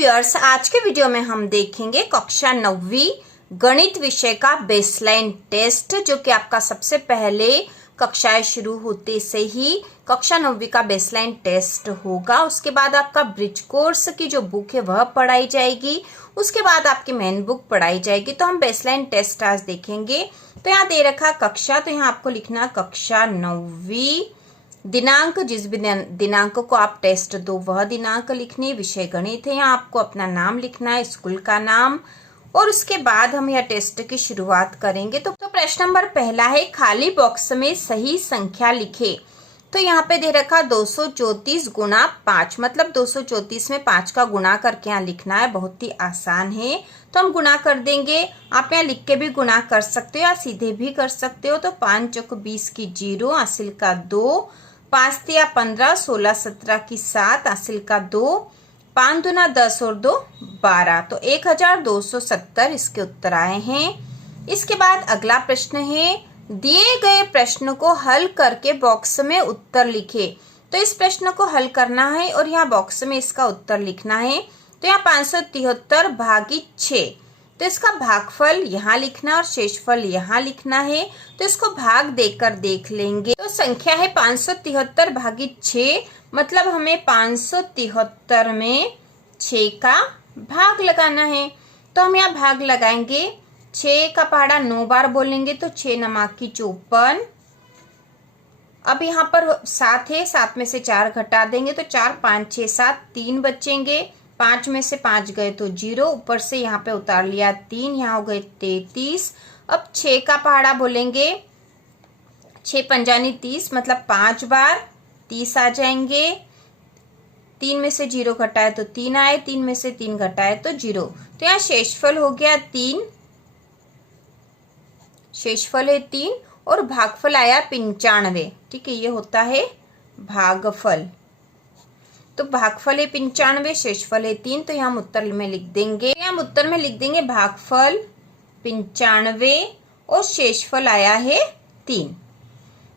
Viewers, आज के video में हम देखेंगे कक्षा 9वीं गणित विषय का बेसलाइन टेस्ट, जो कि आपका सबसे पहले कक्षाएं शुरू होते से ही कक्षा 9वीं का बेसलाइन टेस्ट होगा। उसके बाद आपका ब्रिज कोर्स की जो बुक है वह पढ़ाई जाएगी, उसके बाद आपकी मेन बुक पढ़ाई जाएगी। तो हम बेसलाइन टेस्ट आज देखेंगे। तो यहाँ दे रखा कक्षा, तो यहाँ आपको लिखना कक्षा 9वीं, दिनांक जिस भी दिनांक को आप टेस्ट दो वह दिनांक लिखनी, विषय गणित है, यहाँ आपको अपना नाम लिखना है, स्कूल का नाम, और उसके बाद हम यह टेस्ट की शुरुआत करेंगे। तो प्रश्न नंबर पहला है, खाली बॉक्स में सही संख्या लिखे। तो यहाँ पे दे रखा 234 गुना 5, मतलब 234 में 5 का गुणा करके यहाँ लिखना है। बहुत ही आसान है, तो हम गुणा कर देंगे। आप यहाँ लिख के भी गुणा कर सकते हो या सीधे भी कर सकते हो। तो 5 चौक 20 की 0, हासिल का 2, 5 तिया 15, 16 17 की 7, हासिल का 2, 5 दूना 10 और 2 12। तो 1270 इसके उत्तर आए हैं। इसके बाद अगला प्रश्न है, दिए गए प्रश्न को हल करके बॉक्स में उत्तर लिखे। तो इस प्रश्न को हल करना है और यहाँ बॉक्स में इसका उत्तर लिखना है। तो यहाँ 573 भागी 6, तो इसका भागफल यहाँ लिखना और शेषफल यहाँ लिखना है। तो इसको भाग देकर देख लेंगे। तो संख्या है 573 भागी 6, मतलब हमें 573 में 6 का भाग लगाना है। तो हम यहाँ भाग लगाएंगे। 6 का पहाड़ा 9 बार बोलेंगे तो 6 नमक की 54। अब यहाँ पर 7 है, 7 में से 4 घटा देंगे तो 4 5 6 7 3 बचेंगे। 5 में से 5 गए तो 0, ऊपर से यहाँ पे उतार लिया 3, यहाँ हो गए 33। अब 6 का पहाड़ा बोलेंगे, 6 पंजानी 30, मतलब 5 बार 30 आ जाएंगे। 3 में से 0 घटाए तो 3 आए, 3 में से 3 घटाए तो 0। तो यहाँ शेषफल हो गया 3, शेषफल है 3 और भागफल आया 95। ठीक है, ये होता है भागफल। तो भागफल है 95, शेषफल है 3। तो यहाँ हम उत्तर में लिख देंगे, भागफल 95 और शेषफल आया है 3।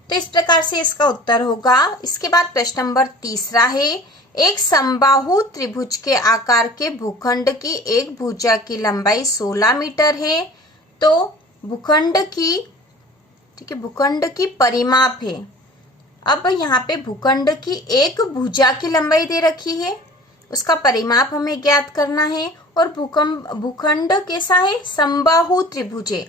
तो इस प्रकार से इसका उत्तर होगा। इसके बाद प्रश्न नंबर तीसरा है, एक समबाहु त्रिभुज के आकार के भूखंड की एक भुजा की लंबाई 16 मीटर है। तो भूखंड की परिमाप है। अब यहाँ पे भूखंड की एक भुजा की लंबाई दे रखी है, उसका परिमाप हमें ज्ञात करना है। और भूखंड कैसा है? समबाहु त्रिभुज है।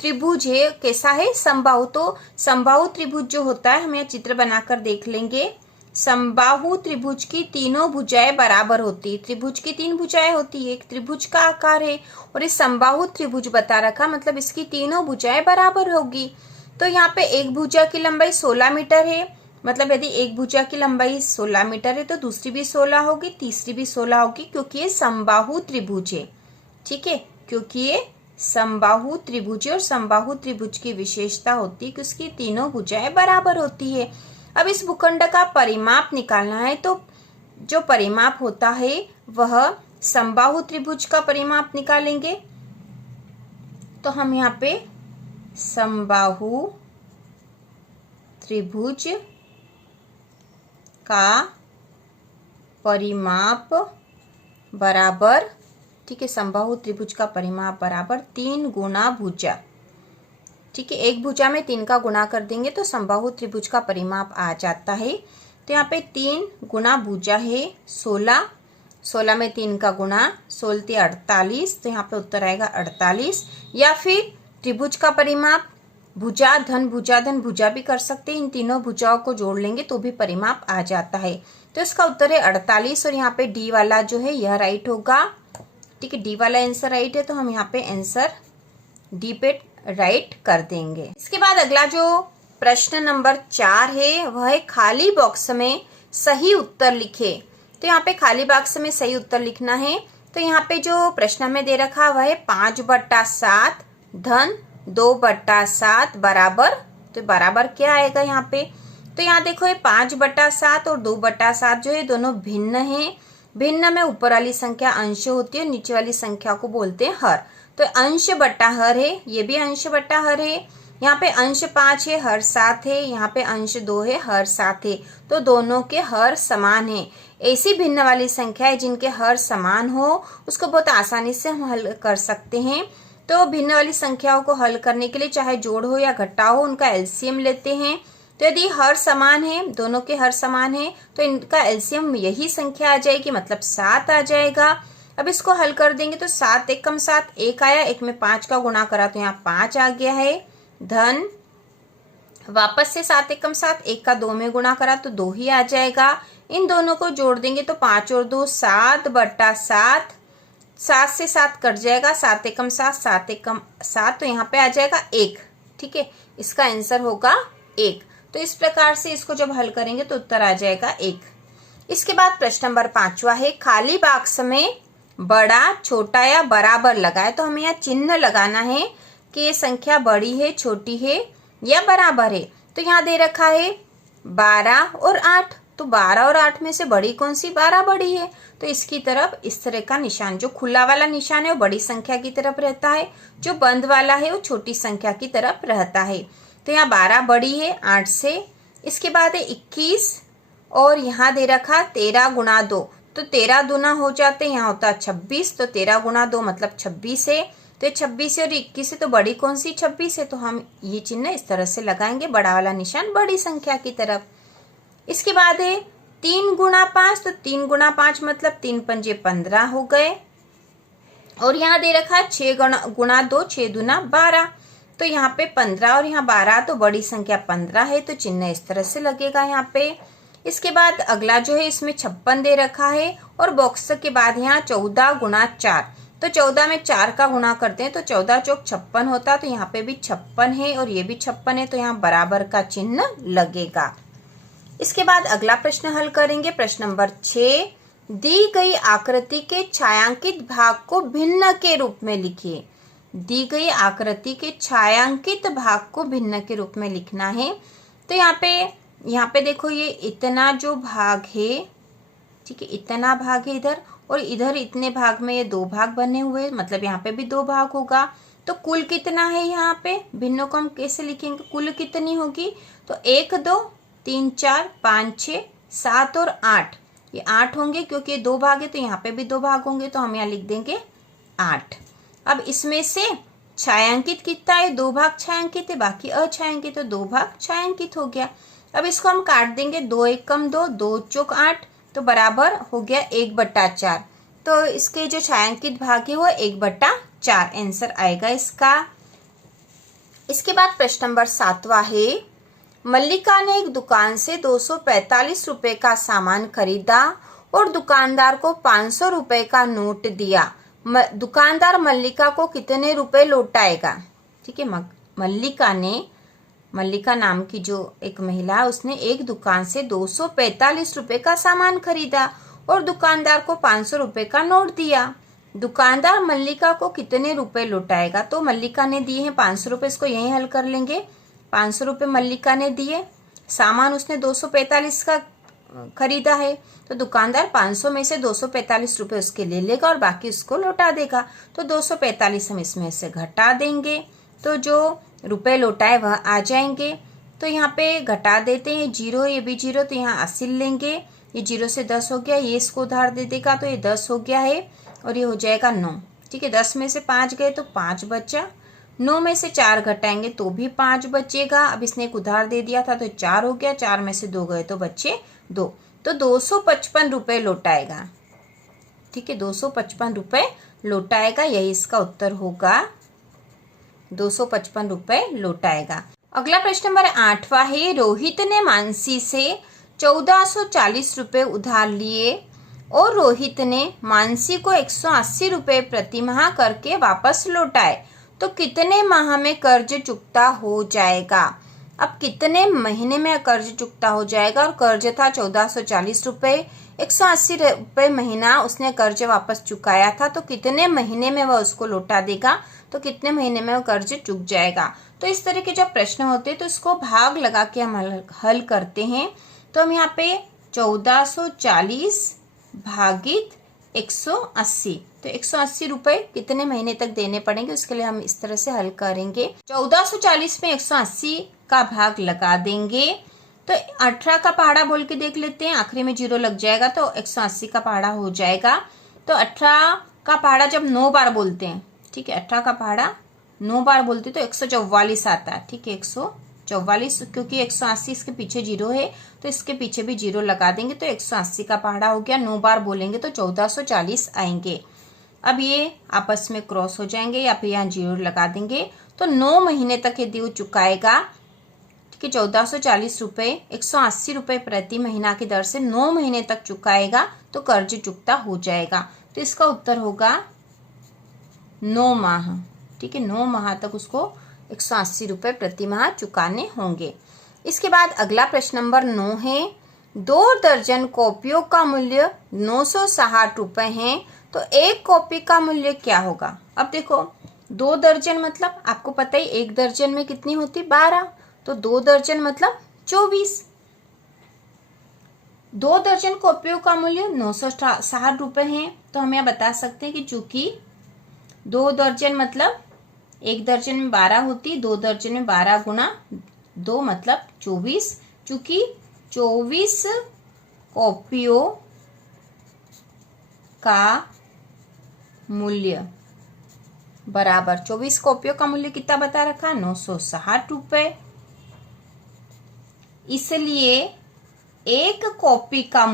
त्रिभुज है कैसा है? समबाहु। तो समबाहु त्रिभुज जो होता है, हम यहाँ चित्र बनाकर देख लेंगे। समबाहु त्रिभुज की तीनों भुजाएं बराबर होती है। त्रिभुज की 3 भुजाएं होती है, एक त्रिभुज का आकार है और इस समबाहु त्रिभुज बता रखा, मतलब इसकी तीनों भुजाएं बराबर होगी। तो यहाँ पे एक भुजा की लंबाई 16 मीटर है, मतलब यदि एक भुजा की लंबाई 16 मीटर है तो दूसरी भी 16 होगी, तीसरी भी 16 होगी, क्योंकि ये समबाहु त्रिभुज है। ठीक है, क्योंकि ये समबाहु त्रिभुज और समबाहु त्रिभुज की विशेषता होती है कि उसकी तीनों भुजाएं बराबर होती है। अब इस भूखंड का परिमाप निकालना है, तो जो परिमाप होता है वह समबाहु त्रिभुज का परिमाप निकालेंगे। तो हम यहाँ पे समबाहु त्रिभुज का परिमाप बराबर, ठीक है, समबाहु त्रिभुज का परिमाप बराबर 3 गुना भुजा। ठीक है, एक भुजा में 3 का गुणा कर देंगे तो समबाहु त्रिभुज का परिमाप आ जाता है। तो यहाँ पे 3 गुना भुजा है 16, 16 में 3 का गुणा, 16 × 48, तो यहाँ पे उत्तर आएगा 48। या फिर त्रिभुज का परिमाप भुजा धन भुजा भी कर सकते हैं। इन तीनों भुजाओं को जोड़ लेंगे तो भी परिमाप आ जाता है। तो इसका उत्तर है 48 और यहाँ पे डी वाला जो है यह राइट होगा। ठीक है, डी वाला आंसर राइट है, तो हम यहाँ पे आंसर डी पे राइट कर देंगे। इसके बाद अगला जो प्रश्न नंबर 4 है वह है, खाली बॉक्स में सही उत्तर लिखे। तो यहाँ पे खाली बॉक्स में सही उत्तर लिखना है। तो यहाँ पे जो प्रश्न में दे रखा वह है 5/7 धन 2/7 बराबर। तो बराबर क्या आएगा यहाँ पे? तो यहाँ देखो, ये 5/7 और 2/7 जो है दोनों भिन्न है। भिन्न में ऊपर वाली संख्या अंश होती है, नीचे वाली संख्या को बोलते हैं हर। तो अंश बटा हर है, ये भी अंश बटा हर है। यहाँ पे अंश 5 है, हर 7 है। यहाँ पे अंश 2 है, हर 7 है। तो दोनों के हर समान है। ऐसी भिन्न वाली संख्याएं जिनके हर समान हो उसको बहुत आसानी से हम हल कर सकते हैं। तो भिन्न वाली संख्याओं को हल करने के लिए चाहे जोड़ हो या घटा हो, उनका एलसीएम लेते हैं। तो यदि हर समान है, दोनों के हर समान है, तो इनका एलसीएम यही संख्या आ जाएगी, मतलब 7 आ जाएगा। अब इसको हल कर देंगे तो 7 एकम 7, 1 आया, 1 में 5 का गुणा करा तो यहाँ 5 आ गया है, धन वापस से 7 एकम 7, 1 का 2 में गुणा करा तो 2 ही आ जाएगा। इन दोनों को जोड़ देंगे तो 5 और 2 7/7, 7 से 7 कट जाएगा, 7 एकम 7, 7 एकम 7, तो यहाँ पे आ जाएगा 1। ठीक है, इसका आंसर होगा 1। तो इस प्रकार से इसको जब हल करेंगे तो उत्तर आ जाएगा 1। इसके बाद प्रश्न नंबर 5वां है, खाली बॉक्स में बड़ा, छोटा या बराबर लगा है। तो हमें यहाँ चिन्ह लगाना है कि ये संख्या बड़ी है, छोटी है या बराबर है। तो यहाँ दे रखा है 12 और 8, तो 12 और 8 में से बड़ी कौन सी? 12 बड़ी है। तो इसकी तरफ इस तरह का निशान, जो खुला वाला निशान है वो बड़ी संख्या की तरफ रहता है, जो बंद वाला है वो छोटी संख्या की तरफ रहता है। तो यहाँ 12 बड़ी है 8 से। इसके बाद है 21 और यहाँ दे रखा 13 गुणा 2, तो 13 दूना हो जाते, यहाँ होता है 26, तो 13 गुणा 2 मतलब 26 है। तो 26 और 21 है, तो बड़ी कौन सी? 26 है। तो हम ये चिन्ह इस तरह से लगाएंगे, बड़ा वाला निशान बड़ी संख्या की तरफ। इसके बाद है 3 गुणा 5, तो 3 गुणा 5 मतलब 3 पंजे 15 हो गए। और यहाँ दे रखा है 6 गुणा 2, 6 दूना 12, तो यहाँ पे 15 और यहाँ 12, तो बड़ी संख्या 15 है, तो चिन्ह इस तरह से लगेगा यहाँ पे। इसके बाद अगला जो है इसमें 56 दे रखा है और बॉक्स के बाद यहाँ 14 गुणा 4, तो 14 में 4 का गुणा करते हैं तो 14 चौक 56 होता, तो यहाँ पे भी 56 है और ये भी 56 है, तो यहाँ बराबर का चिन्ह लगेगा। इसके बाद अगला प्रश्न हल करेंगे, प्रश्न नंबर 6, दी गई आकृति के छायांकित भाग को भिन्न के रूप में लिखिए। दी गई आकृति के छायांकित भाग को भिन्न के रूप में लिखना है। तो यहाँ पे देखो, ये इतना जो भाग है, ठीक है, इतना भाग है इधर, और इधर इतने भाग में ये 2 भाग बने हुए, मतलब यहाँ पे भी 2 भाग होगा। तो कुल कितना है यहाँ पे? भिन्नों को हम कैसे लिखेंगे? कुल कितनी होगी? तो 1 2 3 4 5 6 7 और 8, ये 8 होंगे, क्योंकि ये 2 भाग है तो यहाँ पे भी 2 भाग होंगे, तो हम यहाँ लिख देंगे 8। अब इसमें से छायांकित कितना है? 2 भाग छायांकित है, बाकी अछायांकित, तो 2 भाग छायांकित हो गया। अब इसको हम काट देंगे, 2 एकम 2, 2 चौक 8, तो बराबर हो गया 1/4। तो इसके जो छायांकित भाग है वो 1/4 आंसर आएगा इसका। इसके बाद प्रश्न नंबर 7वां है, मल्लिका ने एक दुकान से 245 रुपए का सामान खरीदा और दुकानदार को 500 रुपए का नोट दिया। दुकानदार मल्लिका को कितने रुपए लौटाएगा? ठीक है, मल्लिका नाम की जो एक महिला है, उसने एक दुकान से 245 रुपए का सामान खरीदा और दुकानदार को 500 रुपए का नोट दिया। दुकानदार मल्लिका को कितने रुपए लौटाएगा? तो मल्लिका ने दिए हैं 500 रुपए, इसको यही हल कर लेंगे। 500 रुपए मल्लिका ने दिए, सामान उसने 245 का खरीदा है, तो दुकानदार 500 में से 245 रुपए उसके ले लेगा और बाकी उसको लौटा देगा। तो 245 हम इसमें से घटा देंगे, तो जो रुपए लौटाए वह आ जाएंगे। तो यहाँ पे घटा देते हैं, 0 ये भी 0, तो यहाँ 80 लेंगे, ये 0 से 10 हो गया, ये इसको उधार दे देगा, तो ये 10 हो गया है और ये हो जाएगा 9। ठीक है, 10 में से 5 गए तो 5 बचा, 9 में से 4 घटाएंगे तो भी 5 बचेगा। अब इसने एक उधार दे दिया था तो 4 हो गया, 4 में से 2 गए तो बचे 2, तो 255 रुपए लौटाएगा। ठीक है, 255 रुपए लौटाएगा, यही इसका उत्तर होगा, 255 रुपए लौटाएगा। अगला प्रश्न नंबर 8वां है, रोहित ने मानसी से 1440 रुपए उधार लिए और रोहित ने मानसी को 180 रुपए प्रति माह करके वापस लौटाए, तो कितने माह में कर्ज चुकता हो जाएगा? अब कितने महीने में कर्ज चुकता हो जाएगा? और कर्ज था 1440 रुपए, 180 रुपए महीना उसने कर्ज वापस चुकाया था, तो कितने महीने में वह उसको लौटा देगा? तो कितने महीने में वो कर्ज चुक जाएगा? तो इस तरह के जब प्रश्न होते हैं तो इसको भाग लगा के हम हल करते हैं। तो हम यहाँ पे 1440 भागित 180, तो 180 रुपए कितने महीने तक देने पड़ेंगे, उसके लिए हम इस तरह से हल करेंगे। 1440 में 180 का भाग लगा देंगे, तो 18 का पहाड़ा बोल के देख लेते हैं, आखिरी में 0 लग जाएगा तो 180 का पहाड़ा हो जाएगा। तो 18 का पहाड़ा जब 9 बार बोलते हैं, ठीक है, 18 का पहाड़ा 9 बार बोलते तो 144 आता है, ठीक है, 144, क्योंकि 180 इसके पीछे 0 है तो इसके पीछे भी 0 लगा देंगे तो 180 का पहाड़ा हो गया। 9 बार बोलेंगे तो 1440 आएंगे। अब ये आपस में क्रॉस हो जाएंगे या फिर यहाँ 0 लगा देंगे। तो 9 महीने तक यदि वो चुकाएगा कि 1440 रुपये 180 रुपये प्रति महीना की दर से 9 महीने तक चुकाएगा तो कर्ज चुकता हो जाएगा। तो इसका उत्तर होगा 9 माह, ठीक है, 9 माह तक उसको 180 रुपये प्रति माह चुकाने होंगे। इसके बाद अगला प्रश्न नंबर 9 है, 2 दर्जन कॉपियों का मूल्य 960 रुपये है तो एक कॉपी का मूल्य क्या होगा। अब देखो 2 दर्जन मतलब आपको पता ही, 1 दर्जन में कितनी होती, 12, तो 2 दर्जन मतलब 24। 2 दर्जन कॉपियों का मूल्य 960 रुपये है तो हम यह बता सकते हैं कि चूंकि 2 दर्जन मतलब 1 दर्जन में 12 होती, 2 दर्जन में 12 गुना 2 मतलब 24, चूंकि 24 कॉपियों का मूल्य बराबर 24 कॉपियों का मूल्य कितना बता रखा, 960 रुपये। इसलिए एक कॉपी का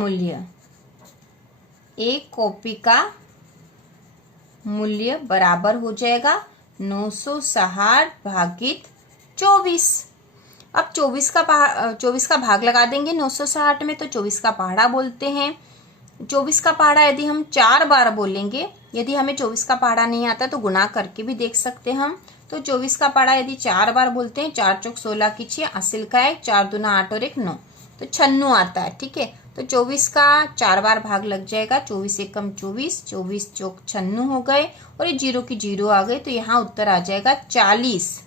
मूल्य बराबर हो जाएगा 960 भागित 24। अब 24 का भाग लगा देंगे 960 में, तो 24 का पहाड़ा बोलते हैं। 24 का पहाड़ा यदि हम 4 बार बोलेंगे, यदि हमें 24 का पहाड़ा नहीं आता तो गुणा करके भी देख सकते हैं हम। तो 24 का पहाड़ा यदि 4 बार बोलते हैं, 4 चौक 16 की 6, असिल का 1, 4 दूना 8 और 1 9, तो 96 आता है, ठीक है। तो 24 का 4 बार भाग लग जाएगा, 24 एकम 24, 24 चौक 96 हो गए और ये 0 की 0 आ गई, तो यहाँ उत्तर आ जाएगा 40।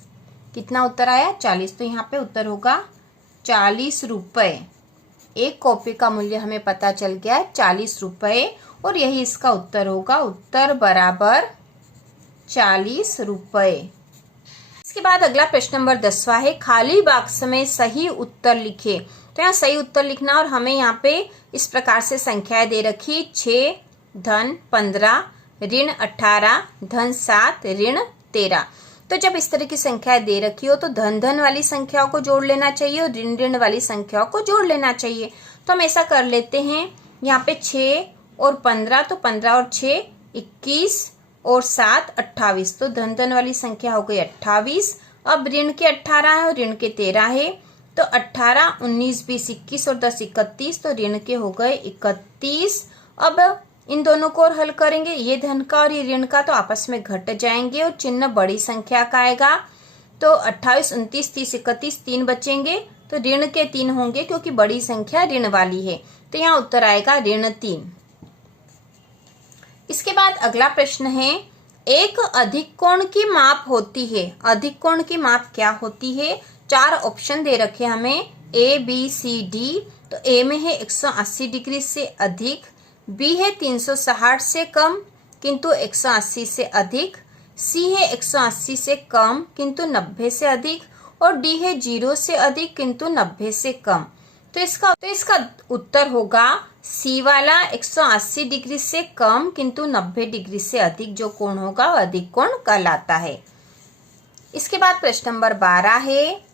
कितना उत्तर आया, 40। तो यहाँ पे उत्तर होगा 40 रुपये। एक कॉपी का मूल्य हमें पता चल गया है 40 रुपये और यही इसका उत्तर होगा, उत्तर बराबर 40 रुपये। इसके बाद अगला प्रश्न नंबर 10वां है, खाली बॉक्स में सही उत्तर लिखे। तो यहाँ सही उत्तर लिखना और हमें यहाँ पे इस प्रकार से संख्याएं दे रखी, 6 धन 15 ऋण 18 धन 7 ऋण 13। तो जब इस तरह की संख्याएं दे रखी हो तो धन धन वाली संख्याओं को जोड़ लेना चाहिए और ऋण ऋण वाली संख्याओं को जोड़ लेना चाहिए। तो हम ऐसा कर लेते हैं, यहाँ पे 6 और 15, तो 15 और 6 21 और 7 28, तो धन धन वाली संख्या हो गई 28। अब ऋण के 18 है और ऋण के 13 है, तो 18 19 20 21 और 10 31, तो ऋण के हो गए 31। अब इन दोनों को और हल करेंगे, ये धन का और ये ऋण का तो आपस में घट जाएंगे और चिन्ह बड़ी संख्या का आएगा। तो 28 29 30 31 3 बचेंगे, तो ऋण के 3 होंगे क्योंकि बड़ी संख्या ऋण वाली है, तो यहाँ उत्तर आएगा ऋण 3। इसके बाद अगला प्रश्न है, एक अधिक कोण की माप होती है। अधिक कोण की माप क्या होती है, 4 ऑप्शन दे रखे हमें, A B C D। तो A में है 180 डिग्री से अधिक, B है 360 से कम किंतु 180 से अधिक, C है 180 से कम किंतु 90 से अधिक और D है 0 से अधिक किंतु 90 से कम। तो इसका उत्तर होगा C वाला, 180 डिग्री से कम किंतु 90 डिग्री से अधिक जो कोण होगा वह अधिक कोण कहलाता है। इसके बाद प्रश्न नंबर 12 है,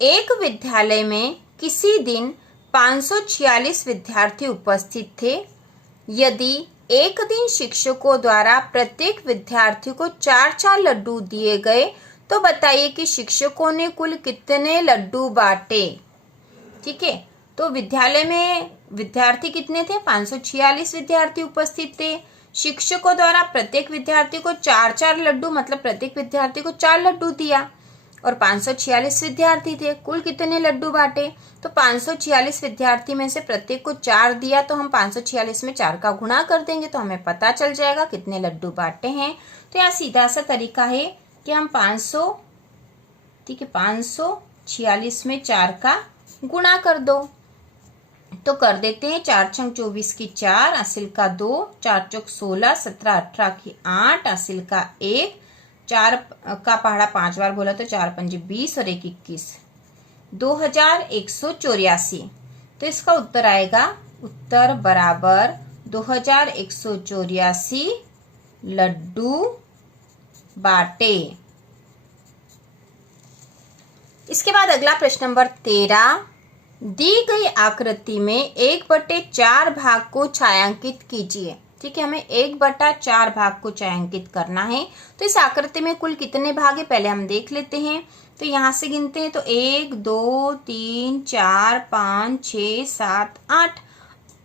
एक विद्यालय में किसी दिन 546 विद्यार्थी उपस्थित थे। यदि एक दिन शिक्षकों द्वारा प्रत्येक विद्यार्थी को 4-4 लड्डू दिए गए तो बताइए कि शिक्षकों ने कुल कितने लड्डू बांटे। ठीक है, तो विद्यालय में विद्यार्थी कितने थे, 546 विद्यार्थी उपस्थित थे। शिक्षकों द्वारा प्रत्येक विद्यार्थी को 4-4 लड्डू, मतलब प्रत्येक विद्यार्थी को 4 लड्डू दिया और 546 विद्यार्थी थे, कुल कितने लड्डू बांटे। तो 546 विद्यार्थी में से प्रत्येक को 4 दिया, तो हम 546 में 4 का गुणा कर देंगे तो हमें पता चल जाएगा कितने लड्डू बांटे हैं। तो यहाँ सीधा सा तरीका है कि हम 546 में 4 का गुणा कर दो। तो कर देते हैं, 4 छंग 24 की 4, असिल का 2, 4 चौक 16, 17 18 की 8, असिल का 1, 4 का पहाड़ा 5 बार बोला तो 4 पंजे 20 और 1 21। 2184। तो इसका उत्तर आएगा, उत्तर बराबर 2184 लड्डू बाटे। इसके बाद अगला प्रश्न नंबर 13, दी गई आकृति में 1/4 भाग को छायांकित कीजिए। ठीक है, हमें 1/4 भाग को छायांकित करना है। तो इस आकृति में कुल कितने भाग है पहले हम देख लेते हैं। तो यहाँ से गिनते हैं तो 1 2 3 4 5 6 7 8,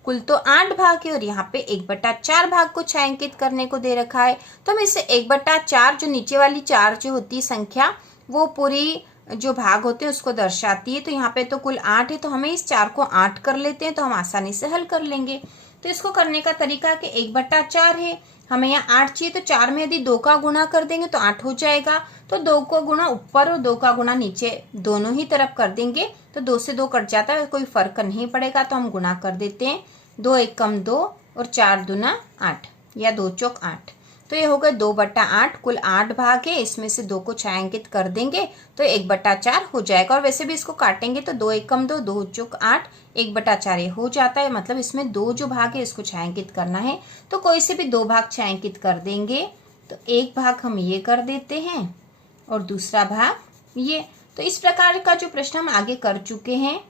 कुल तो 8 भाग है और यहाँ पे 1/4 भाग को छायांकित करने को दे रखा है। तो हम इसे 1/4, जो नीचे वाली 4 जो होती है संख्या, वो पूरी जो भाग होते हैं उसको दर्शाती है। तो यहाँ पे तो कुल 8 है, तो हमें इस 4 को 8 कर लेते हैं, तो हम आसानी से हल कर लेंगे। तो इसको करने का तरीका कि 1/4 है, हमें यहाँ 8 चाहिए, तो 4 में यदि 2 का गुणा कर देंगे तो 8 हो जाएगा। तो 2 का गुणा ऊपर और 2 का गुणा नीचे दोनों ही तरफ कर देंगे, तो 2 से 2 कट जाता है, कोई फर्क नहीं पड़ेगा। तो हम गुणा कर देते हैं, 2 1 कम 2 और 4 दूना 8 या 2 चौक 8। तो ये हो गए 2/8, कुल 8 भाग है, इसमें से 2 को छायांकित कर देंगे तो 1/4 हो जाएगा। और वैसे भी इसको काटेंगे तो 2 1 कम 2 2 चौक 8, 1/4 ये हो जाता है। मतलब इसमें 2 जो भाग है इसको छायांकित करना है, तो कोई से भी 2 भाग छायांकित कर देंगे। तो एक भाग हम ये कर देते हैं और दूसरा भाग ये। तो इस प्रकार का जो प्रश्न हम आगे कर चुके हैं।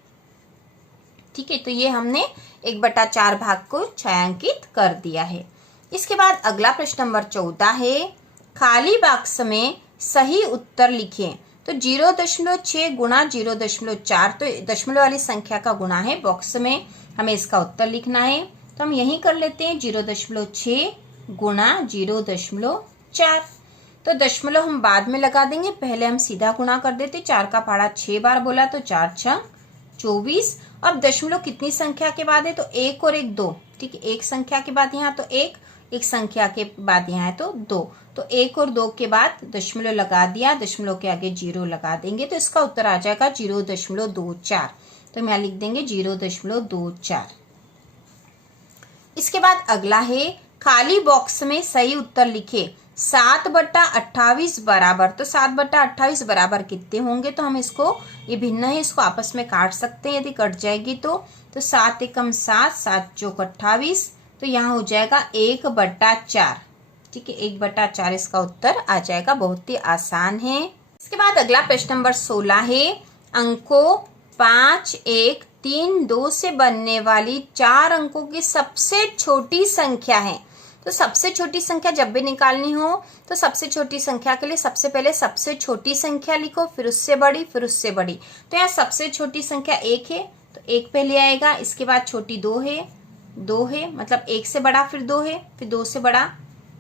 ठीक है, तो ये हमने 1/4 भाग को छायांकित कर दिया है। इसके बाद अगला प्रश्न नंबर 14 है, खाली बॉक्स में सही उत्तर लिखें। तो 0.6 गुणा 0.4, तो दशमलव वाली संख्या का गुणा है, बॉक्स में हमें इसका उत्तर लिखना है। तो हम यही कर लेते हैं, 0.6 गुणा 0.4। तो दशमलव हम बाद में लगा देंगे, पहले हम सीधा गुणा कर देते। 4 का पहाड़ा 6 बार बोला तो 4 6 24। अब दशमलव कितनी संख्या के बाद है, तो 1 और 1 2। ठीक है, एक संख्या के बाद यहाँ तो 1, एक संख्या के बाद यहाँ है तो 2। तो 1 और 2 के बाद दशमलव लगा दिया, दशमलव के आगे 0 लगा देंगे, तो इसका उत्तर आ जाएगा 0.24। तो हम यहाँ लिख देंगे 0.24। इसके बाद अगला है, खाली बॉक्स में सही उत्तर लिखे। 7/28 बराबर, तो 7/28 बराबर कितने होंगे। तो हम इसको, ये भिन्न है, इसको आपस में काट सकते हैं, यदि कट जाएगी तो 7 एकम 7 7 चौक 28, तो यहाँ हो जाएगा 1/4। ठीक है, 1/4 इसका उत्तर आ जाएगा, बहुत ही आसान है। इसके बाद अगला प्रश्न नंबर 16 है, अंकों 5 1 3 2 से बनने वाली 4 अंकों की सबसे छोटी संख्या है। तो सबसे छोटी संख्या जब भी निकालनी हो तो सबसे छोटी संख्या के लिए सबसे पहले सबसे छोटी संख्या लिखो, फिर उससे बड़ी, फिर उससे बड़ी। तो यहाँ सबसे छोटी संख्या 1 है, तो 1 पहले आएगा। इसके बाद छोटी 2 है, मतलब 1 से बड़ा फिर 2 है, फिर 2 से बड़ा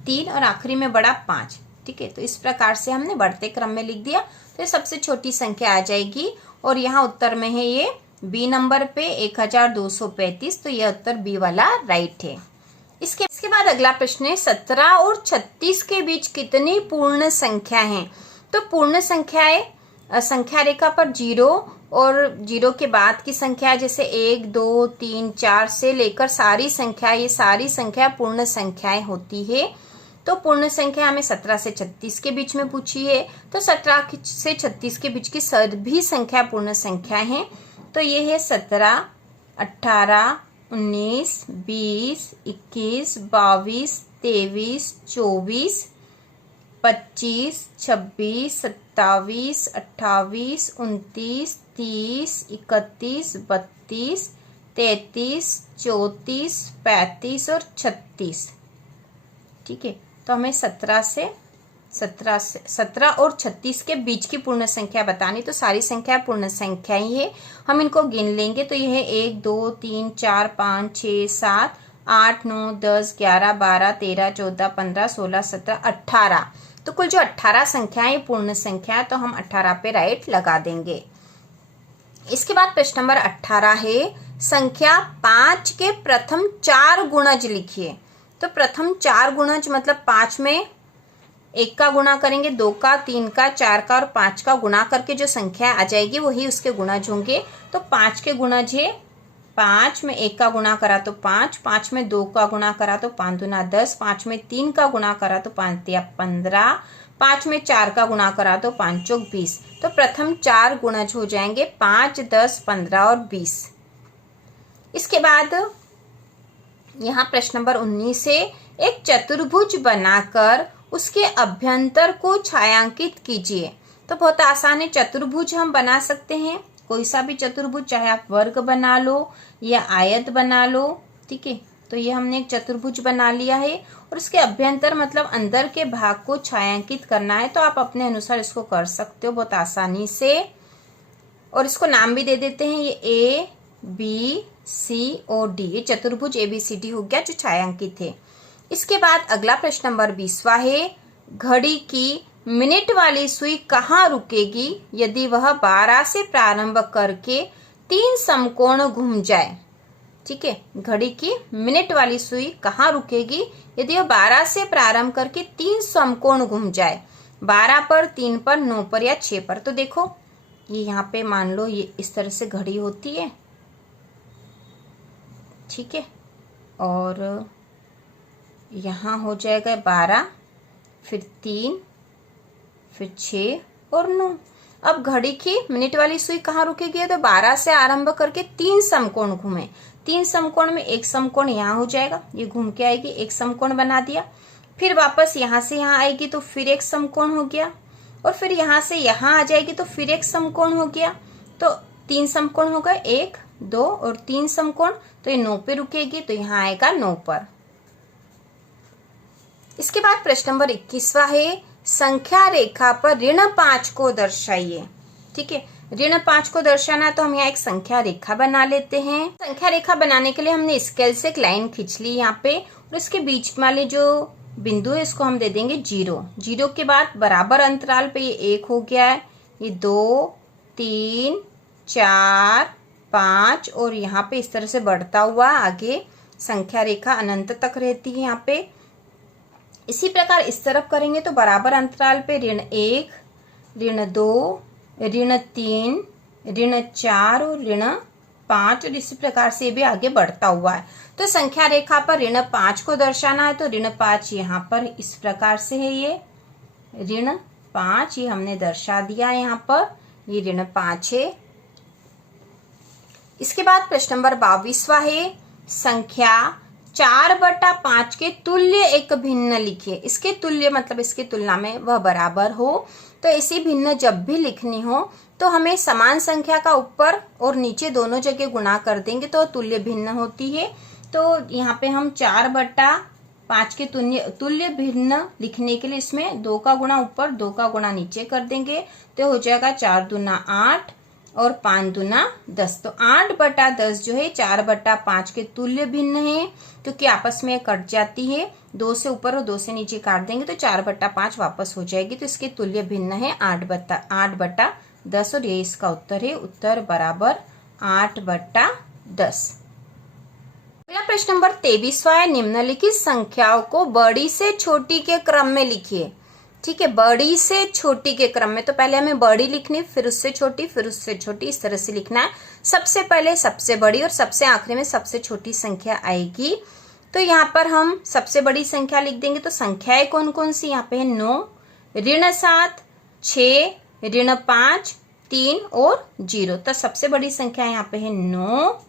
3 और आखिरी में बड़ा 5। ठीक है, तो इस प्रकार से हमने बढ़ते क्रम में लिख दिया, तो ये सबसे छोटी संख्या आ जाएगी। और यहाँ उत्तर में है ये बी नंबर पे 1235, तो यह उत्तर बी वाला राइट है। इसके बाद अगला प्रश्न है, 17 और 36 के बीच कितनी पूर्ण संख्या हैं। तो पूर्ण संख्याएं संख्या रेखा पर 0 और 0 के बाद की संख्या, जैसे 1 2 3 4 से लेकर सारी संख्या, ये सारी संख्या पूर्ण संख्याएं होती है। तो पूर्ण संख्या हमें 17 से 36 के बीच में पूछी है, तो 17 से 36 के बीच की सभी संख्या पूर्ण संख्याएं हैं। तो ये है 17 18 19 20 21 22 23 24 25 26 27 28 29 30 31 32 33 34 35 और 36। ठीक है, तो हमें 17 और 36 के बीच की पूर्ण संख्या बतानी। तो सारी संख्या पूर्ण संख्या ही है, हम इनको गिन लेंगे। तो यह है 1 2 3 4 5 6 7 8 9 10 11 12 13 14 15 16 17 18। तो कुल जो 18 संख्याएं पूर्ण संख्या, तो हम 18 पे राइट लगा देंगे। इसके बाद प्रश्न नंबर 18 है, संख्या 5 के प्रथम 4 गुणज लिखिए। तो प्रथम 4 गुणज मतलब 5 में 1 का गुणा करेंगे, 2 का, 3 का, 4 का और 5 का गुणा करके जो संख्या आ जाएगी वही उसके गुणज होंगे। तो 5 के गुणज है 5 में 1 का गुणा करा तो 5, 5 में 2 का गुणा करा तो 5 दूना 10, 5 में 3 का गुणा करा तो 5 तिया 15, 5 में 4 का गुणा करा तो 5 चौक 20। तो प्रथम 4 गुणज हो जाएंगे 5, 10, 15 और 20। इसके बाद यहाँ प्रश्न नंबर 19 से एक चतुर्भुज बनाकर उसके अभ्यंतर को छायांकित कीजिए। तो बहुत आसान है, चतुर्भुज हम बना सकते हैं, कोई सा भी चतुर्भुज, चाहे आप वर्ग बना लो या आयत बना लो, ठीक है। तो ये हमने एक चतुर्भुज बना लिया है और उसके अभ्यंतर मतलब अंदर के भाग को छायांकित करना है। तो आप अपने अनुसार इसको कर सकते हो बहुत आसानी से, और इसको नाम भी दे देते हैं, ये ABCOD, ये चतुर्भुज ABCD हो गया जो छायांकित है। इसके बाद अगला प्रश्न नंबर 20वां है, घड़ी की मिनट वाली सुई कहाँ रुकेगी यदि वह 12 से प्रारंभ करके 3 समकोण घूम जाए। ठीक है, घड़ी की मिनट वाली सुई कहाँ रुकेगी यदि वह 12 से प्रारंभ करके 3 समकोण घूम जाए, 12 पर, 3 पर, 9 पर या 6 पर। तो देखो ये यहाँ पे मान लो ये इस तरह से घड़ी होती है, ठीक है, और यहाँ हो जाएगा 12, फिर 3, फिर 6 और 9। अब घड़ी की मिनट वाली सुई कहाँ रुकेगी, तो 12 से आरंभ करके 3 समकोण घूमे, 3 समकोण में एक समकोण यहाँ हो जाएगा, ये घूम के आएगी, एक समकोण बना दिया, फिर वापस यहाँ से यहाँ आएगी तो फिर एक समकोण हो गया, और फिर यहाँ से यहाँ आ जाएगी तो फिर एक समकोण हो गया। तो 3 समकोण हो गए, 1, 2 और 3 समकोण, तो ये 9 पे रुकेगी, तो यहाँ आएगा 9 पर। इसके बाद प्रश्न नंबर 21वां है, संख्या रेखा पर ऋण 5 को दर्शाइए। ठीक है, ऋण 5 को दर्शाना तो हम यहाँ एक संख्या रेखा बना लेते हैं। संख्या रेखा बनाने के लिए हमने स्केल से एक लाइन खींच ली यहाँ पे, और इसके बीच वाले जो बिंदु है इसको हम दे देंगे 0। 0 के बाद बराबर अंतराल पे ये 1 हो गया है, ये 2, 3, 4, 5 और यहाँ पे इस तरह से बढ़ता हुआ आगे संख्या रेखा अनंत तक रहती है यहाँ पे। इसी प्रकार इस तरफ करेंगे तो बराबर अंतराल पे ऋण 1, ऋण 2, ऋण 3, ऋण 4 और ऋण 5, और इसी प्रकार से भी आगे बढ़ता हुआ है। तो संख्या रेखा पर ऋण 5 को दर्शाना है, तो ऋण 5 यहाँ पर इस प्रकार से है, ये ऋण 5 ये हमने दर्शा दिया है यहाँ पर, ये ऋण 5 है। इसके बाद प्रश्न नंबर 22वां है, संख्या 4/5 के तुल्य एक भिन्न लिखिए। इसके तुल्य मतलब इसके तुलना में वह बराबर हो। तो ऐसी भिन्न जब भी लिखनी हो तो हमें समान संख्या का ऊपर और नीचे दोनों जगह गुणा कर देंगे तो तुल्य भिन्न होती है। तो यहाँ पे हम 4/5 के तुल्य भिन्न लिखने के लिए इसमें 2 का गुणा ऊपर 2 का गुणा नीचे कर देंगे, तो हो जाएगा 4 दूना 8 और 5 दूना 10। तो 8/10 जो है 4/5 के तुल्य भिन्न है, क्योंकि आपस में कट जाती है, 2 से ऊपर और 2 से नीचे काट देंगे तो 4/5 वापस हो जाएगी। तो इसके तुल्य भिन्न है 8/10 और ये इसका उत्तर है, उत्तर बराबर 8/10। अगला प्रश्न नंबर 23वां है, निम्नलिखित संख्याओं को बड़ी से छोटी के क्रम में लिखिए। ठीक है, बड़ी से छोटी के क्रम में, तो पहले हमें बड़ी लिखनी, फिर उससे छोटी, फिर उससे छोटी, इस तरह से लिखना है। सबसे पहले सबसे बड़ी और सबसे आखिरी में सबसे छोटी संख्या आएगी। तो यहाँ पर हम सबसे बड़ी संख्या लिख देंगे। तो संख्याएं कौन कौन सी यहाँ पे है, 9, ऋण 7, 6, ऋण 5, 3 और 0। तो सबसे बड़ी संख्या यहाँ पे है 9,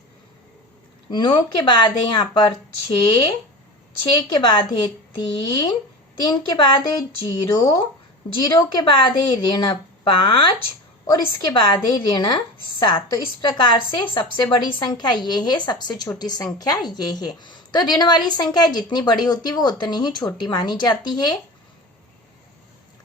9 के बाद है यहाँ पर 6, 6 के बाद है 3, 3 के बाद है 0, 0 के बाद है ऋण 5 और इसके बाद है ऋण 7। तो इस प्रकार से सबसे बड़ी संख्या ये है, सबसे छोटी संख्या ये है। तो ऋण वाली संख्या जितनी बड़ी होती है वो उतनी ही छोटी मानी जाती है,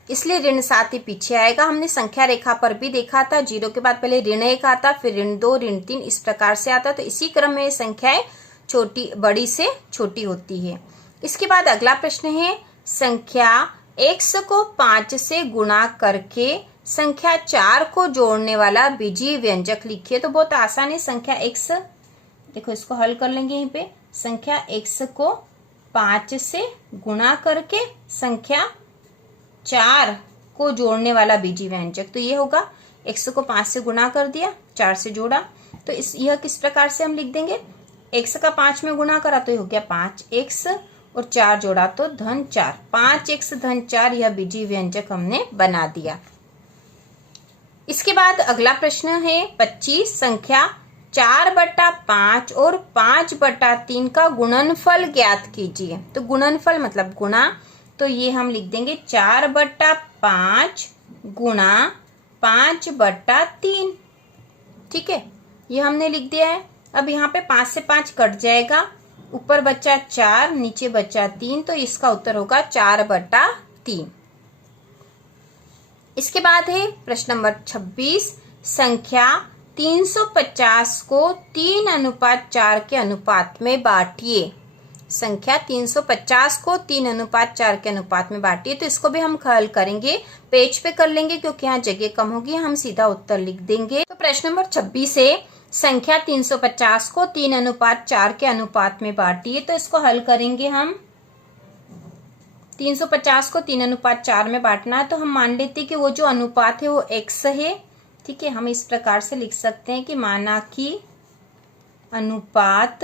इसलिए ऋण 7 ही पीछे आएगा। हमने संख्या रेखा पर भी देखा था, 0 के बाद पहले ऋण 1 आता, फिर ऋण 2, ऋण 3, इस प्रकार से आता। तो इसी क्रम में संख्याएं छोटी बड़ी से छोटी होती है। इसके बाद अगला प्रश्न है, संख्या x को 5 से गुणा करके संख्या 4 को जोड़ने वाला बीजीय व्यंजक लिखिए। तो बहुत आसान है, संख्या x, देखो इसको हल कर लेंगे यहीं पे। संख्या x को 5 से गुणा करके संख्या 4 को जोड़ने वाला बीजीय व्यंजक, तो ये होगा x को 5 से गुणा कर दिया, 4 से जोड़ा, तो यह किस प्रकार से हम लिख देंगे, x का 5 में गुणा करा तो हो गया 5x और 4 जोड़ा तो धन 4, 5x धन 4, यह बीजीय व्यंजक हमने बना दिया। इसके बाद अगला प्रश्न है 25, संख्या 4/5 और 5/3 का गुणनफल ज्ञात कीजिए। तो गुणनफल मतलब गुणा, तो ये हम लिख देंगे 4/5 गुणा 5/3। ठीक है, ये हमने लिख दिया है। अब यहाँ पे 5 से 5 कट जाएगा, ऊपर बचा 4, नीचे बचा 3, तो इसका उत्तर होगा 4/3। इसके बाद है प्रश्न नंबर 26, संख्या 350 को 3:4 के अनुपात में बांटिए। संख्या 350 को 3:4 के अनुपात में बांटिए। तो इसको भी हम हल करेंगे, पेज पे कर लेंगे क्योंकि यहाँ जगह कम होगी, हम सीधा उत्तर लिख देंगे। तो प्रश्न नंबर 26 है, संख्या 350 को 3:4 के अनुपात में बांटिए। तो इसको हल करेंगे हम। 350 को 3:4 में बांटना है, तो हम मान लेते हैं कि वो जो अनुपात है वो x है। ठीक है, हम इस प्रकार से लिख सकते हैं कि माना कि अनुपात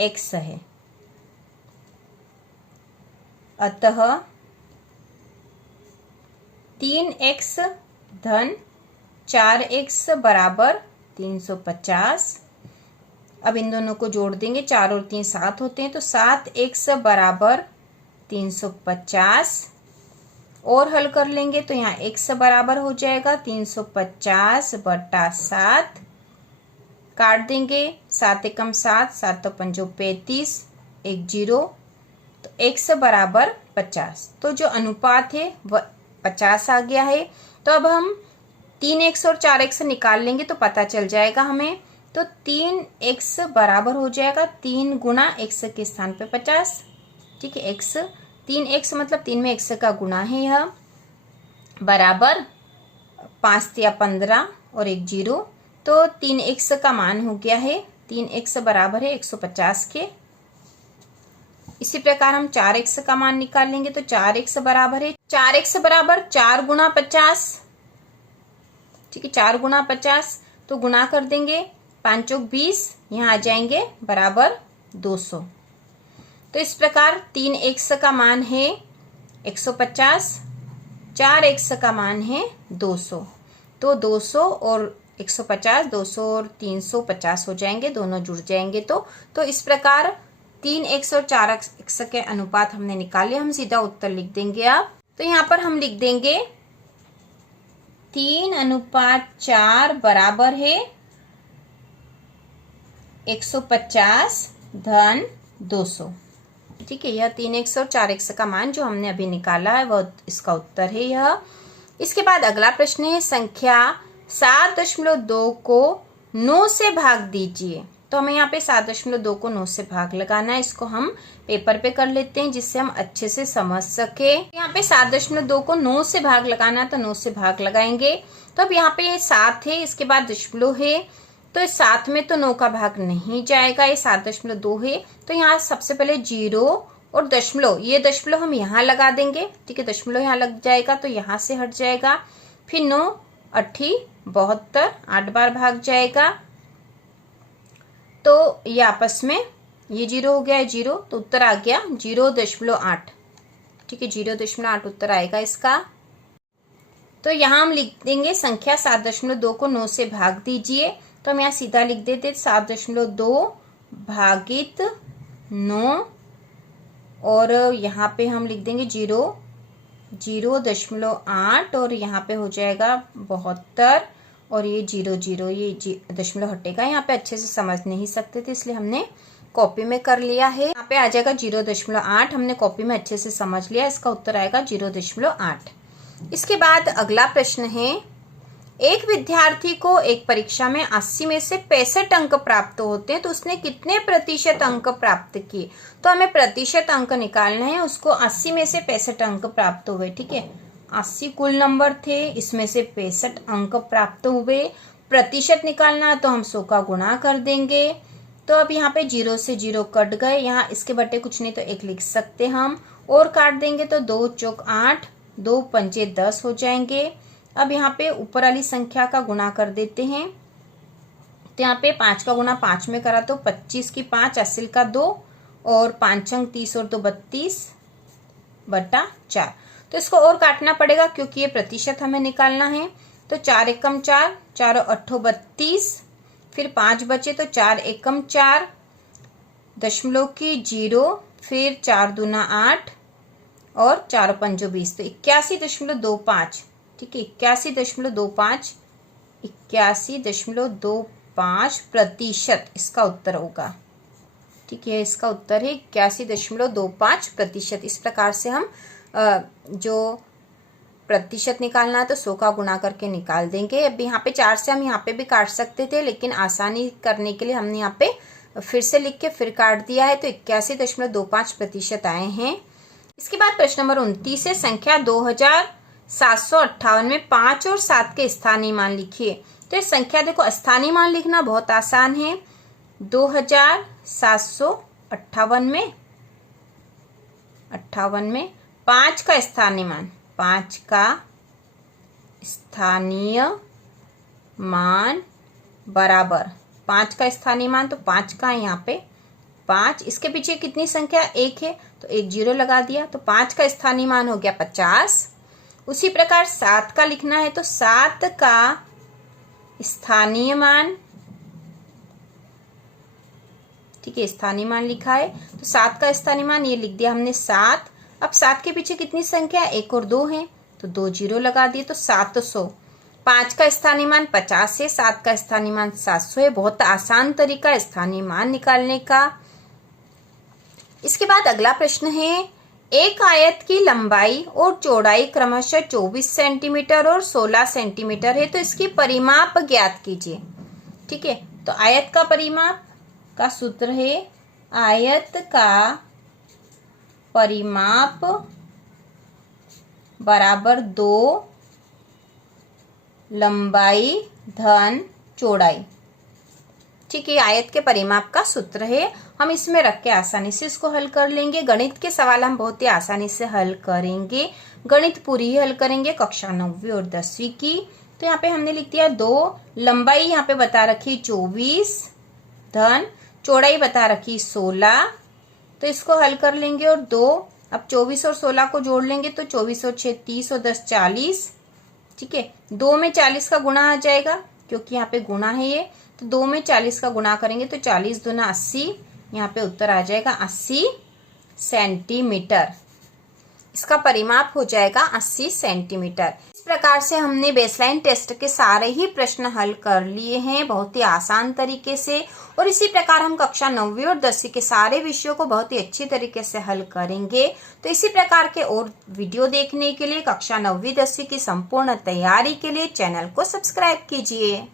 x है, अतः 3x धन 4x बराबर 350। अब इन दोनों को जोड़ देंगे, 4 और 3 7 होते हैं, तो 7x बराबर 350 और हल कर लेंगे तो यहाँ x बराबर हो जाएगा 350/7। काट देंगे, 7 एकम 7, 7 तो 5 35, 1 0, तो x बराबर 50। तो जो अनुपात है वह 50 आ गया है। तो अब हम 3x और 4x निकाल लेंगे तो पता चल जाएगा हमें। तो 3x बराबर हो जाएगा 3 गुणा x के स्थान पे 50। ठीक है, x 3x मतलब 3 में x का गुणा है, यह बराबर 5 या 15 और 1 0, तो 3x का मान हो गया है, 3x बराबर है 150 के। इसी प्रकार हम 4x का मान निकाल लेंगे तो 4x बराबर है 4 गुणा 50। ठीक है, 4 गुणा 50, तो गुणा कर देंगे, 5 चौक 20, यहाँ आ जाएंगे बराबर 200। तो इस प्रकार 3x का मान है 150, 4x का मान है 200। तो 200 और 150, 200 और 350 हो जाएंगे, दोनों जुड़ जाएंगे। तो इस प्रकार 3x और 4x के अनुपात हमने निकाले, हम सीधा उत्तर लिख देंगे। अब तो यहाँ पर हम लिख देंगे 3:4 बराबर है 150 धन 200। ठीक है, यह 3x और 4x का मान जो हमने अभी निकाला है वह इसका उत्तर है यह। इसके बाद अगला प्रश्न है, संख्या 7.2 को 9 से भाग दीजिए। तो हमें यहाँ पे 7.2 को 9 से भाग लगाना है। इसको हम पेपर पे कर लेते हैं जिससे हम अच्छे से समझ सके। यहाँ पे 7.2 को 9 से भाग लगाना है, तो 9 से भाग लगाएंगे। तो अब यहाँ पे ये 7 है, इसके बाद दशमलव है, तो इस 7 में तो 9 का भाग नहीं जाएगा, ये 7.2 है। तो यहाँ सबसे पहले 0 और दशमलव, ये दशमलव हम यहाँ लगा देंगे। ठीक है, दशमलव यहाँ लग जाएगा तो यहाँ से हट जाएगा। फिर 9 8 72, 8 बार भाग जाएगा, तो ये आपस में ये 0 हो गया है 0, तो उत्तर आ गया 0.8। ठीक है, 0.8 उत्तर आएगा इसका। तो यहाँ हम लिख देंगे संख्या 7.2 को 9 से भाग दीजिए। तो हम यहाँ सीधा लिख देते 7.2 भागित 9 और यहाँ पे हम लिख देंगे 0.8 और यहाँ पे हो जाएगा 72 और ये 0 ये दशमलव हटेगा। यहाँ पे अच्छे से समझ नहीं सकते थे इसलिए हमने कॉपी में कर लिया है। यहाँ पे आ जाएगा 0.8, हमने कॉपी में अच्छे से समझ लिया, इसका उत्तर आएगा 0.8। इसके बाद अगला प्रश्न है, एक विद्यार्थी को एक परीक्षा में 80 में से 65 अंक प्राप्त होते हैं, तो उसने कितने प्रतिशत अंक प्राप्त किए। तो हमें प्रतिशत अंक निकालना है, उसको 80 में से 65 अंक प्राप्त हुए। ठीक है, 80 कुल नंबर थे, इसमें से 65 अंक प्राप्त हुए। प्रतिशत निकालना है तो हम 100 का गुणा कर देंगे। तो अब यहाँ पे 0 से 0 कट गए, यहाँ इसके बटे कुछ नहीं तो 1 लिख सकते हम, और काट देंगे तो 2 चौक 8, 2 पंजे 10 हो जाएंगे। अब यहाँ पे ऊपर वाली संख्या का गुणा कर देते हैं, तो यहाँ पे 5 का गुणा 5 में करा तो 25 की 5, असिल का 2 और 5 अंक 30 और 2 32/4। तो इसको और काटना पड़ेगा क्योंकि ये प्रतिशत हमें निकालना है। तो 4 एकम 4, 4 और 8 32, फिर 5 बचे तो 4 एकम 4, दशमलव की 0, फिर 4 दूना 8 और 4 पंजो 20, तो 81.25। ठीक है, 81.25% इसका उत्तर होगा। ठीक है, इसका उत्तर है 81.25%। इस प्रकार से हम जो प्रतिशत निकालना है तो 100 का गुणा करके निकाल देंगे। अब यहाँ पे 4 से हम यहाँ पे भी काट सकते थे, लेकिन आसानी करने के लिए हमने यहाँ पे फिर से लिख के फिर काट दिया है, तो 81.25% आए हैं। इसके बाद प्रश्न नंबर 29 है, संख्या 2758 में 5 और 7 के स्थानीय मान लिखिए। तो ये संख्या देखो, स्थानीय मान लिखना बहुत आसान है। 2758 में 5 का स्थानीय मान, 5 का स्थानीय मान बराबर 5 का स्थानीय मान, तो 5 का है यहाँ पे 5। इसके पीछे कितनी संख्या, 1 है, तो 1 0 लगा दिया, तो 5 का स्थानीय मान हो गया 50। उसी प्रकार 7 का लिखना है, तो 7 का स्थानीय मान, ठीक है, स्थानीय मान लिखा है, तो 7 का स्थानीय मान ये लिख दिया हमने 7। अब 7 के पीछे कितनी संख्या, 1 और 2 है, तो 2 0 लगा दिए, तो 700। 5 का स्थानीय मान 50 है, 7 का स्थानीय मान 700 है। बहुत आसान तरीका स्थानीय मान निकालने का। इसके बाद अगला प्रश्न है, एक आयत की लंबाई और चौड़ाई क्रमशः 24 सेंटीमीटर और 16 सेंटीमीटर है, तो इसकी परिमाप ज्ञात कीजिए। ठीक है, तो आयत का परिमाप का सूत्र है, आयत का परिमाप बराबर 2 लंबाई धन चौड़ाई। ठीक है, आयत के परिमाप का सूत्र है। हम इसमें रख के आसानी से इसको हल कर लेंगे। गणित के सवाल हम बहुत ही आसानी से हल करेंगे। गणित पूरी ही हल करेंगे कक्षा 9वीं और 10वीं की। तो यहाँ पे हमने लिख दिया 2, लंबाई यहाँ पे बता रखी 24 धन चौड़ाई बता रखी 16। तो इसको हल कर लेंगे और 2, अब 24 और 16 को जोड़ लेंगे तो 24 और 6 30 और 10 40। ठीक है, 2 में 40 का गुणा आ जाएगा क्योंकि यहाँ पे गुणा है ये, तो 2 में 40 का गुणा करेंगे तो 40 दूना 80, यहाँ पे उत्तर आ जाएगा 80 सेंटीमीटर। इसका परिमाप हो जाएगा 80 सेंटीमीटर। इस प्रकार से हमने बेसलाइन टेस्ट के सारे ही प्रश्न हल कर लिए हैं बहुत ही आसान तरीके से, और इसी प्रकार हम कक्षा 9वीं और 10वीं के सारे विषयों को बहुत ही अच्छी तरीके से हल करेंगे। तो इसी प्रकार के और वीडियो देखने के लिए कक्षा 9वीं 10वीं की संपूर्ण तैयारी के लिए चैनल को सब्सक्राइब कीजिए।